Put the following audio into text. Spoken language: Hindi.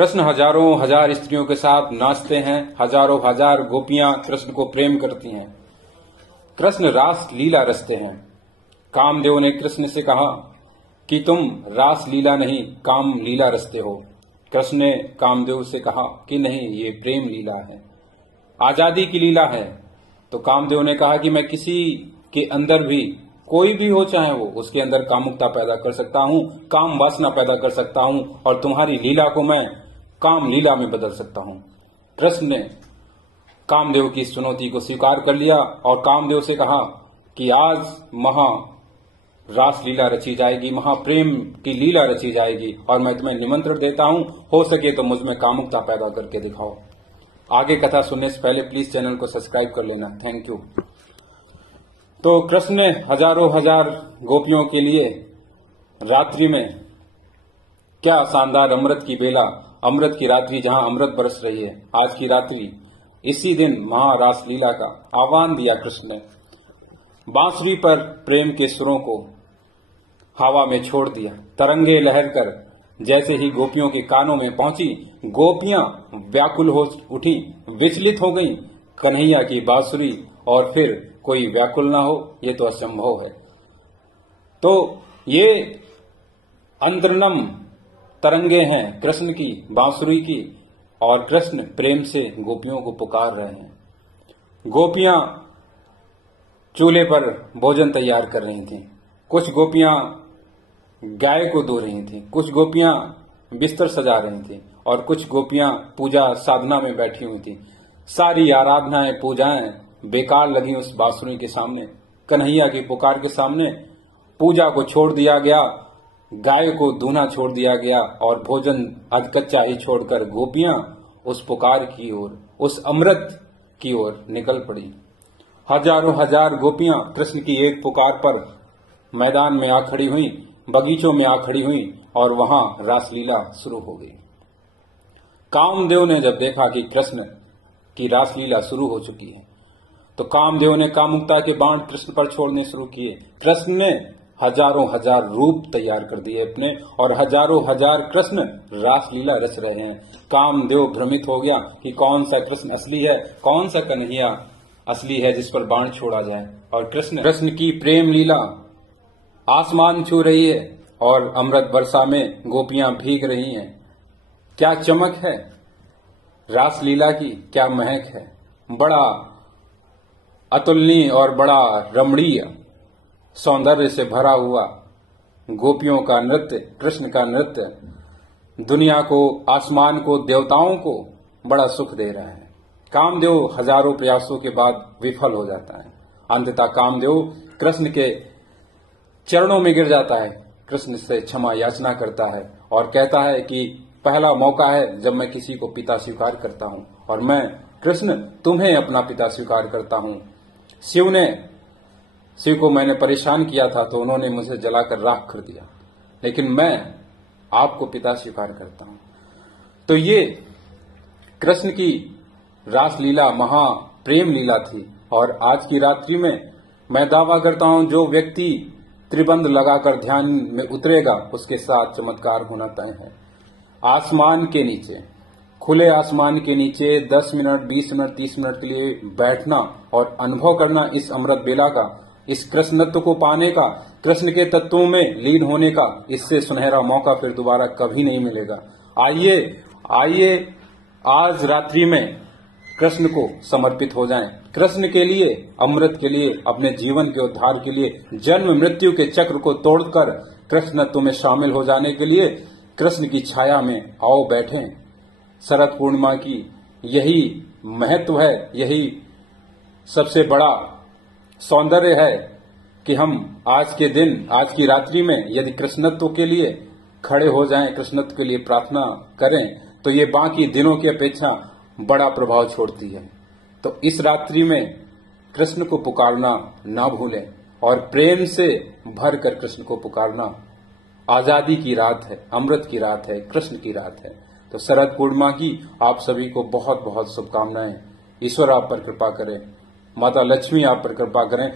कृष्ण हजारों हजार स्त्रियों के साथ नाचते हैं, हजारों हजार गोपियां कृष्ण को प्रेम करती हैं। कृष्ण रास लीला रचते हैं। कामदेव ने कृष्ण से कहा कि तुम रास लीला नहीं काम लीला रचते हो। कृष्ण ने कामदेव से कहा कि नहीं, ये प्रेम लीला है, आजादी की लीला है। तो कामदेव ने कहा कि मैं किसी के अंदर भी, कोई भी हो चाहे वो, उसके अंदर कामुकता पैदा कर सकता हूँ, काम वासना पैदा कर सकता हूँ और तुम्हारी लीला को मैं काम लीला में बदल सकता हूँ। कृष्ण ने कामदेव की इस चुनौती को स्वीकार कर लिया और कामदेव से कहा कि आज महा रास लीला रची जाएगी, महाप्रेम की लीला रची जाएगी और मैं तुम्हें निमंत्रण देता हूँ, हो सके तो मुझ में कामुकता पैदा करके दिखाओ। आगे कथा सुनने से पहले प्लीज चैनल को सब्सक्राइब कर लेना। Thank you. तो कृष्ण ने हजारों हजार गोपियों के लिए रात्रि में क्या शानदार अमृत की बेला, अमृत की रात्रि जहां अमृत बरस रही है, आज की रात्रि, इसी दिन महारास लीला का आह्वान दिया कृष्ण ने। बांसुरी पर प्रेम के सुरों को हवा में छोड़ दिया। तरंगे लहर कर जैसे ही गोपियों के कानों में पहुंची, गोपियां व्याकुल हो उठी, विचलित हो गईं। कन्हैया की बांसुरी और फिर कोई व्याकुल ना हो, ये तो असंभव है। तो ये अंतर्नम तरंगे हैं कृष्ण की बांसुरी की और कृष्ण प्रेम से गोपियों को पुकार रहे हैं। गोपियां चूल्हे पर भोजन तैयार कर रही थीं, कुछ गोपियां गाय को धो रही थीं, कुछ गोपियां बिस्तर सजा रही थीं और कुछ गोपियां पूजा साधना में बैठी हुई थीं। सारी आराधनाएं, पूजाएं बेकार लगी उस बांसुरी के सामने। कन्हैया की पुकार के सामने पूजा को छोड़ दिया गया, गाय को धोना छोड़ दिया गया और भोजन अधकच्चा ही छोड़कर गोपियां उस पुकार की ओर, उस अमृत की ओर निकल पड़ी। हजारों हजार गोपियां कृष्ण की एक पुकार पर मैदान में आ खड़ी हुई, बगीचों में आ खड़ी हुई और वहां रासलीला शुरू हो गई। कामदेव ने जब देखा कि कृष्ण की रासलीला शुरू हो चुकी है, तो कामदेव ने कामुकता के बाण कृष्ण पर छोड़ने शुरू किए। कृष्ण ने हजारों हजार रूप तैयार कर दिए अपने और हजारों हजार कृष्ण रासलीला रच रहे हैं। कामदेव भ्रमित हो गया कि कौन सा कृष्ण असली है, कौन सा कन्हैया असली है जिस पर बाण छोड़ा जाए। और कृष्ण की प्रेम लीला आसमान छू रही है और अमृत वर्षा में गोपियां भीग रही हैं। क्या चमक है रासलीला की, क्या महक है। बड़ा अतुलनीय और बड़ा रमणीय सौंदर्य से भरा हुआ गोपियों का नृत्य, कृष्ण का नृत्य दुनिया को, आसमान को, देवताओं को बड़ा सुख दे रहा है। कामदेव हजारों प्रयासों के बाद विफल हो जाता है। अंततः कामदेव कृष्ण के चरणों में गिर जाता है, कृष्ण से क्षमा याचना करता है और कहता है कि पहला मौका है जब मैं किसी को पिता स्वीकार करता हूं और मैं कृष्ण तुम्हें अपना पिता स्वीकार करता हूं। शिव को मैंने परेशान किया था तो उन्होंने मुझे जलाकर राख कर दिया, लेकिन मैं आपको पिता स्वीकार करता हूं। तो ये कृष्ण की रासलीला महा प्रेम लीला थी और आज की रात्रि में मैं दावा करता हूं जो व्यक्ति त्रिबंध लगाकर ध्यान में उतरेगा उसके साथ चमत्कार होना तय है। आसमान के नीचे, खुले आसमान के नीचे 10 मिनट, 20 मिनट, 30 मिनट के लिए बैठना और अनुभव करना इस अमृत बेला का, इस कृष्णत्व को पाने का, कृष्ण के तत्वों में लीन होने का, इससे सुनहरा मौका फिर दोबारा कभी नहीं मिलेगा। आइए आज रात्रि में कृष्ण को समर्पित हो जाएं, कृष्ण के लिए, अमृत के लिए, अपने जीवन के उद्धार के लिए, जन्म मृत्यु के चक्र को तोड़कर कृष्णत्व में शामिल हो जाने के लिए कृष्ण की छाया में आओ बैठें। शरद पूर्णिमा की यही महत्व है, यही सबसे बड़ा सौंदर्य है कि हम आज के दिन, आज की रात्रि में यदि कृष्णत्व के लिए खड़े हो जाएं, कृष्णत्व के लिए प्रार्थना करें, तो ये बाकी दिनों की अपेक्षा बड़ा प्रभाव छोड़ती है। तो इस रात्रि में कृष्ण को पुकारना ना भूलें और प्रेम से भरकर कृष्ण को पुकारना। आजादी की रात है, अमृत की रात है, कृष्ण की रात है। तो शरद पूर्णिमा की आप सभी को बहुत बहुत शुभकामनाएं। ईश्वर आप पर कृपा करें, माता लक्ष्मी आप पर कृपा करें।